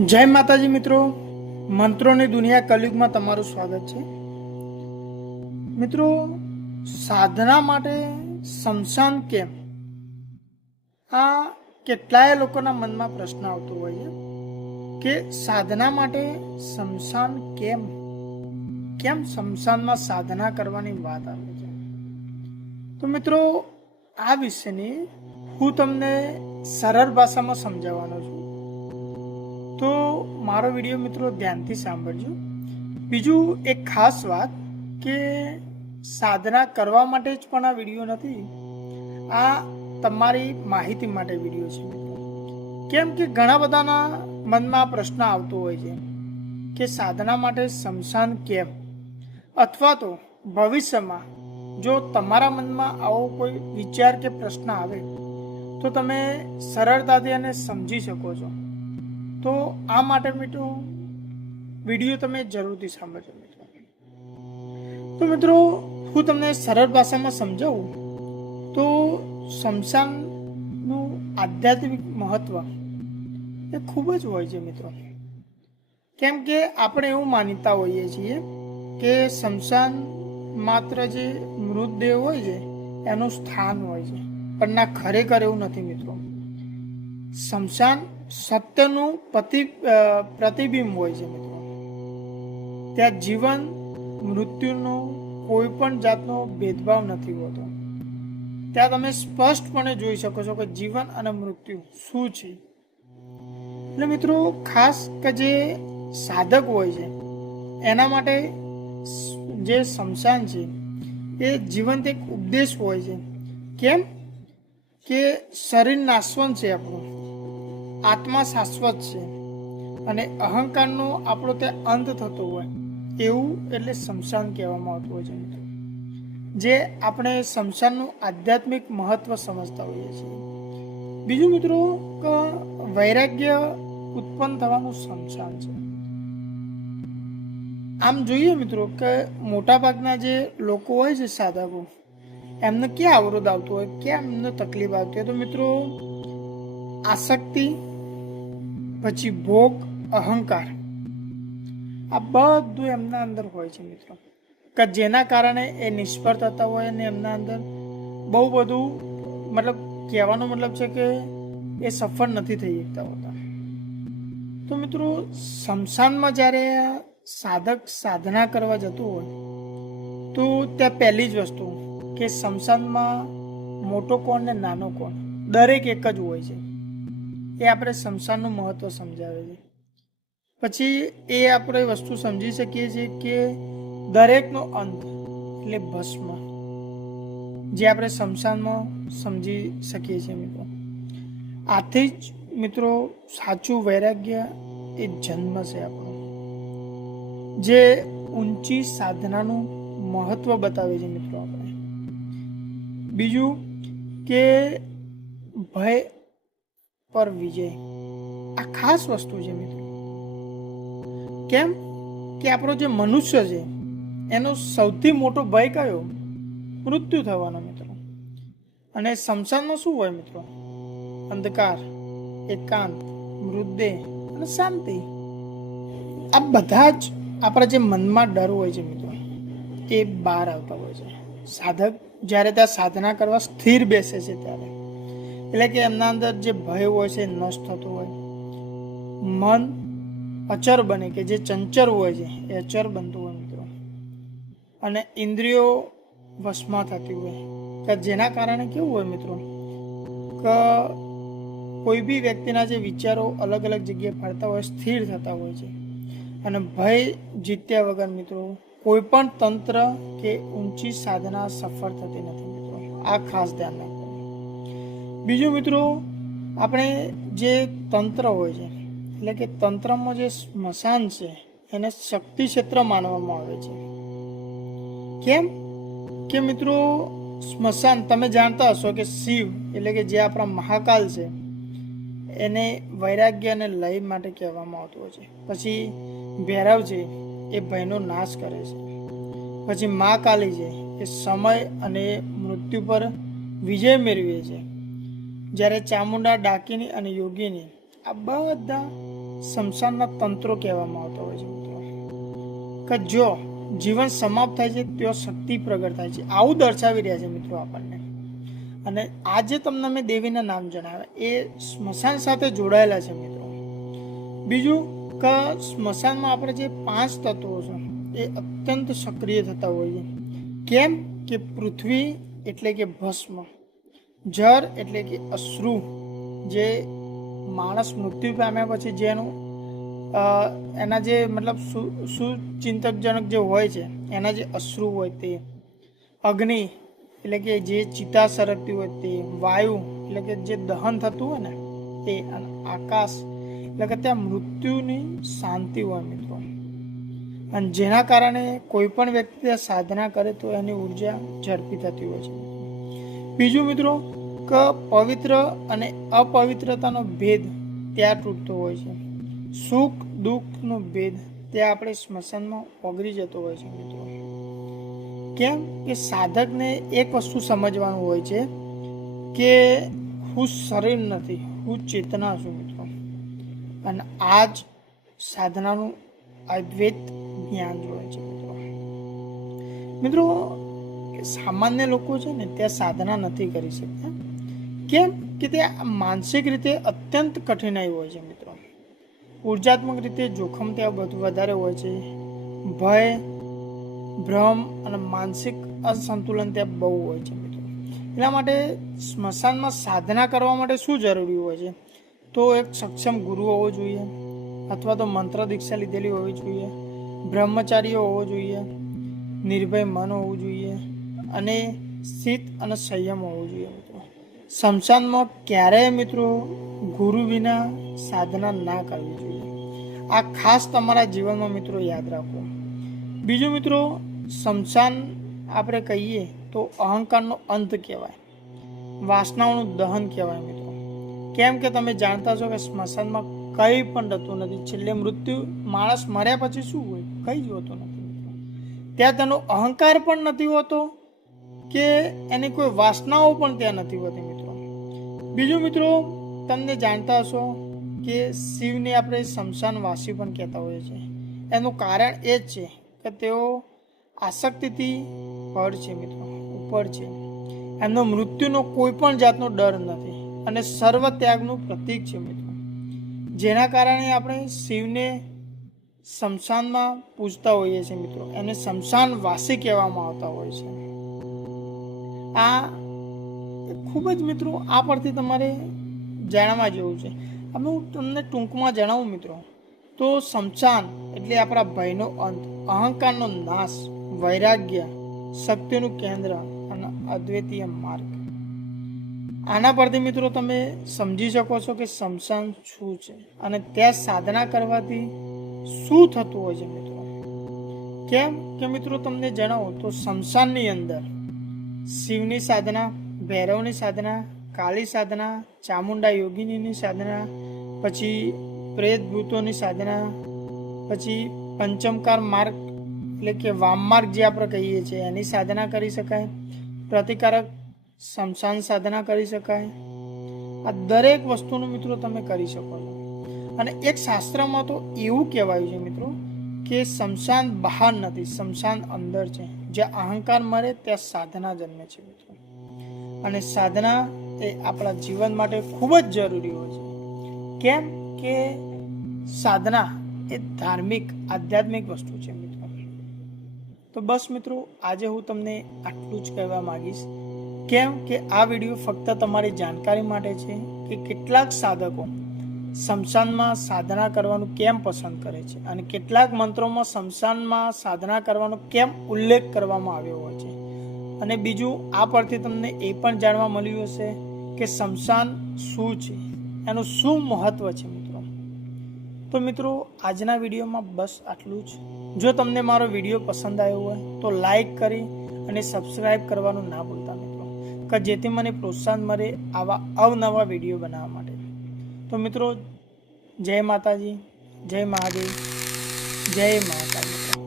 જય માતાજી મિત્રો. મંત્રોની દુનિયા કલયુગમાં તમારું સ્વાગત છે. મિત્રો, સાધના માટે શમશાન કેમ? આ કેટલાય લોકોના મનમાં પ્રશ્ન આવતો હોય છે કે સાધના માટે શમશાન કેમ? કેમ શમશાનમાં સાધના કરવાની વાત આવે છે? તો મિત્રો, આ વિશેની હું તમને સરળ ભાષામાં સમજાવવાનો છું. તો મારો વીડિયો મિત્રો ધ્યાનથી સાંભળજો. બીજું એક ખાસ વાત કે સાધના કરવા માટે જ પણ આ વીડિયો નથી. આ તમારી માહિતી માટે વીડિયો છે કેમ કે ઘણા બધાના મનમાં પ્રશ્ન આવતો હોય છે કે સાધના માટે શમશાન કેમ? અથવા તો ભવિષ્યમાં જો તમારા મનમાં આવો કોઈ વિચાર કે પ્રશ્ન આવે, તો તમે સરળતાથી એને સમજી શકો છો. તો આ માટે મિત્રો વીડિયો તમે જરૂરથી સાંભળજો મિત્રો. તો મિત્રો, હું તમને સરળ ભાષામાં સમજાવું તો શમશાનનું આધ્યાત્મિક મહત્વ એ ખૂબ જ હોય છે મિત્રો. કેમ કે આપણે એવું માનતા હોઈએ છીએ કે શમશાન માત્ર જે મૃતદેહ હોય છે, એનું સ્થાન હોય છે. પણ ના ખરેખર એવું નથી મિત્રો. શમશાન સત્યનું પ્રતિ પ્રતિબિંબ હોય છે મિત્રો. ત્યાં જીવન, મૃત્યુનો કોઈ પણ જાતનો ભેદભાવ નથી હોતો. ત્યાં તમે સ્પષ્ટપણે જોઈ શકો છો કે જીવન અને મૃત્યુ શું છે. એટલે મિત્રો, ખાસ કે જે સાધક હોય છે, એના માટે જે શમશાન છે, એ જીવંત એક ઉપદેશ હોય છે. કેમ? કે શરીર નાશવંત છે આપણું. આત્મા શાશ્વત છે. અને અહંકારનો આપણો તે અંત થતો હોય, એવું એટલે શમશાન કહેવામાં આવતું હોય છે. જે આપણે શમશાનનું આધ્યાત્મિક મહત્વ સમજતા હોઈએ છીએ. બીજું મિત્રો, કે, વૈરાગ્ય ઉત્પન્ન થવાનું શમશાન છે. આમ જોઈએ મિત્રો, કે મોટાભાગના જે લોકો હોય છે સાધકો, એમને ક્યાં અવરોધ આવતો હોય, ક્યાં એમને તકલીફ આવતી હોય? તો મિત્રો, આસક્તિ પછી ભોગ, અહંકાર. આ બધું એમના અંદર હોય છે મિત્રો. કે જેના કારણે એ નિષ્ફળ થતા હોય અને એમના અંદર બહુ બધું મતલબ કહેવાનો મતલબ છે કે એ સફળ નથી થઈ શકતા હોતા. તો મિત્રો, શમશાનમાં જ્યારે સાધક સાધના કરવા જતું હોય, તો ત્યાં પહેલી જ વસ્તુ કે શમશાનમાં મોટો કોણ ને નાનો કોણ? દરેક એક જ હોય છે. એ આપણે શમશાનનું મહત્વ સમજાવે છે. પછી એ આપણે વસ્તુ સમજી શકીએ છીએ કે દરેકનો અંત એટલે ભસ્મ, જે આપણે શમશાનમાં સમજી શકીએ છીએ મિત્રો. આથી જ મિત્રો સાચું વૈરાગ્ય એ જન્મ છે આપણો. જે ઊંચી સાધનાનું મહત્વ બતાવે છે મિત્રો આપણે. બીજું કે ભય પર વિજય. આ ખાસ વસ્તુ છે મિત્રો. કેમ? કે આપણો જે મનુષ્ય છે, એનો સૌથી મોટો ભય કયો? મૃત્યુ થવાનો મિત્રો. અને શમશાનમાં શું હોય મિત્રો? અંધકાર, એકાંત, મૃતદેહ અને શાંતિ. આ બધા જ આપણા જે મનમાં ડર હોય છે મિત્રો. એ બહાર આવતા હોય છે. સાધક જ્યારે ત્યાં સાધના કરવા સ્થિર બેસે છે ત્યારે. એટલે કે એમના અંદર જે ભય હોય છે, નષ્ટ થતો હોય, મન અચર બને કે જે ચંચર હોય છે, એ અચર બનતું હોય મિત્રો. અને ઇન્દ્રિયો વશમાં થતી હોય. કે જેના કારણે કેવું હોય મિત્રો? કે કોઈ બી વ્યક્તિના જે વિચારો અલગ અલગ જગ્યાએ ફરતા હોય, સ્થિર થતા હોય છે. અને ભય જીત્યા વગર મિત્રો, કોઈ પણ તંત્ર કે ઊંચી સાધના સફળ થતી નથી મિત્રો. આ ખાસ ધ્યાન રાખવાનું બીજું મિત્રો, આપણે જે તંત્ર હોય છે, એટલે કે તંત્રમાં જે સ્મશાન છે, એને શક્તિ ક્ષેત્ર માનવામાં આવે છે. કેમ? કે મિત્રો, સ્મશાન તમે જાણતા હશો કે શિવ, એટલે કે જે આપણા મહાકાલ છે, એને વૈરાગ્ય અને લય માટે કહેવામાં આવતું હોય છે. પછી ભૈરવ છે, એ ભયનો નાશ કરે છે. પછી મા કાલી છે, એ સમય અને મૃત્યુ પર વિજય મેળવે છે. જ્યારે ચામુંડા, ડાકીની અને યોગીની આ બધા સ્મશાનના તંત્રો કહેવામાં આવતા હોય છે મિત્રો. કે જો જીવન સમાપ્ત થાય છે ત્યાં શક્તિ પ્રગટ થાય છે. આવું દર્શાવી રહ્યા છે મિત્રો આપણને. અને આજે તમને મેં દેવીના નામ જણાવ્યા. એ સ્મશાન સાથે જોડાયેલા છે મિત્રો. બીજું કે સ્મશાનમાં આપણે જે પાંચ તત્વો છે, એ અત્યંત સક્રિય થતા હોય છે. કેમ? કે પૃથ્વી એટલે કે ભસ્મ. જળ એટલે કે અશ્રુ, જે માણસ મૃત્યુ પામ્યા પછી જેનું એના જે મતલબ સુચિંતકજનક જે હોય છે, એના જે અશ્રુ હોય તે. અગ્નિ એટલે કે જે ચિતા સરકતી હોય તે. વાયુ એટલે કે જે દહન થતું હોય ને તે. અને આકાશ એટલે કે ત્યાં મૃત્યુની શાંતિ હોય મિત્રો. અને જેના કારણે કોઈ પણ વ્યક્તિ સાધના કરે તો એની ઊર્જા ઝડપી થતી હોય છે. બીજું મિત્રો, કે પવિત્ર અને અપવિત્રતાનો ભેદ ત્યાં તૂટતો હોય છે. સુખ, દુઃખનો ભેદ તે આપણે સ્મશાનમાં ઓગળી જતો હોય છે મિત્રો. કેમ કે સાધકને એક વસ્તુ સમજવાનું હોય છે કે હું શરીર નથી, હું ચેતના છું મિત્રો. અને આ જ સાધનાનું અદ્વૈત જ્ઞાન હોય છે મિત્રો. મિત્રો સામાન્ય લોકો છે ને ત્યાં સાધના નથી કરી શકતા. કેમ? કે તે માનસિક રીતે અત્યંત કઠિનાઈ હોય છે મિત્રો. ઉર્જાત્મક રીતે જોખમ ત્યાં બધું વધારે હોય છે. ભય, ભ્રમ અને માનસિક અસંતુલન ત્યાં બહુ હોય છે મિત્રો. એટલા માટે સ્મશાનમાં સાધના કરવા માટે શું જરૂરી હોય છે? તો એક સક્ષમ ગુરુ હોવો જોઈએ, અથવા તો મંત્ર દીક્ષા લીધેલી હોવી જોઈએ, બ્રહ્મચારીઓ હોવો જોઈએ, નિર્ભય મન હોવું જોઈએ અને સ્થિત અને સંયમ હોવો જોઈએ મિત્રો. શમશાનમાં ક્યારેય મિત્રો ગુરુ વિના સાધના ના કરવી જોઈએ. આ ખાસ તમારા જીવનમાં મિત્રો યાદ રાખો. બીજું મિત્રો, શમશાન આપણે કહીએ તો અહંકારનો અંત કહેવાય. વાસનાઓનું દહન કહેવાય મિત્રો. કેમ કે તમે જાણતા છો કે સ્મશાનમાં કંઈ પણ રહેતું નથી. છેલ્લે મૃત્યુ માણસ મર્યા પછી શું હોય? કંઈ જ હોતું નથી ત્યાં તેનો અહંકાર પણ નથી હોતો કે એની કોઈ વાસનાઓ પણ ત્યાં નથી હોતી મિત્રો. બીજું મિત્રો, તમને જાણતા હશો કે શિવને આપણે શમશાનવાસી પણ કહેતા હોઈએ છીએ. એનું કારણ એ જ છે કે તેઓ આસક્તિથી પર છે મિત્રો, ઉપર છે. એમનો મૃત્યુનો કોઈ પણ જાતનો ડર નથી અને સર્વ ત્યાગનું પ્રતીક છે મિત્રો. જેના કારણે આપણે શિવને શમશાનમાં પૂજતા હોઈએ છીએ મિત્રો. એને શમશાન વાસી કહેવામાં આવતા હોય છે. આ ખૂબ જ મિત્રો આ પરથી તમારે જાણવા જેવું છે. હવે હું તમને ટૂંકમાં જણાવું મિત્રો, તો શમશાન એટલે આપણા ભયનો અંત, અહંકારનો નાશ, વૈરાગ્ય શક્તિનું કેન્દ્ર અને અદ્વિતીય માર્ગ. આના પરથી મિત્રો તમે સમજી શકો છો કે શમશાન શું છે અને ત્યાં સાધના કરવાથી શું થતું હોય છે મિત્રો? કેમ કે મિત્રો તમને જણાવો તો શમશાનની અંદર શિવની સાધના, ભૈરવની સાધના, કાળી સાધના, ચામુંડા યોગિનીની સાધના, પછી પ્રેત ભૂતોની સાધના, પછી પંચમકાર માર્ગ, એટલે કે વામ માર્ગ જે આપણે કહીએ છીએ, એની સાધના કરી શકાય, પ્રતિકારક શમશાન સાધના કરી શકાય. આ દરેક વસ્તુનું મિત્રો તમે કરી શકો છો. અને એક શાસ્ત્રમાં તો એવું કહેવાયું છે મિત્રો, કે શમશાન બહાર નથી, શમશાન અંદર છે. જ્યાં અહંકાર મરે ત્યાં સાધના જન્મે છે મિત્રો. અને સાધના એ આપણા જીવન માટે ખૂબ જ જરૂરી હોય છે. કેમ કે સાધના એ ધાર્મિક, આધ્યાત્મિક વસ્તુ છે મિત્રો. તો બસ મિત્રો, આજે હું તમને આટલું જ કહેવા માંગીશ. કેમ કે આ વીડિયો ફક્ત તમારી જાણકારી માટે છે કે કેટલાક સાધકો શમશાનમાં સાધના કરવાનું કેમ પસંદ કરે છે? અને કેટલાક મંત્રોમાં શમશાનમાં સાધના કરવાનો કેમ ઉલ્લેખ કરવામાં આવ્યો હોય છે? અને બીજું, આ પરથી તમને એ પણ જાણવા મળ્યું હશે કે શમશાન શું છે? એનું શું મહત્વ છે મિત્રો? તો મિત્રો, આજના વિડીયોમાં બસ આટલું જ. જો તમને મારો વીડિયો પસંદ આવ્યો હોય, તો લાઈક કરી અને સબસ્ક્રાઈબ કરવાનું ના ભૂલતા મિત્રો. કે જેથી મને પ્રોત્સાહન મળે આવા અવનવા વીડિયો બનાવવા માટે. તો મિત્રો જય માતાજી જય મહાદેવ જય માતાજી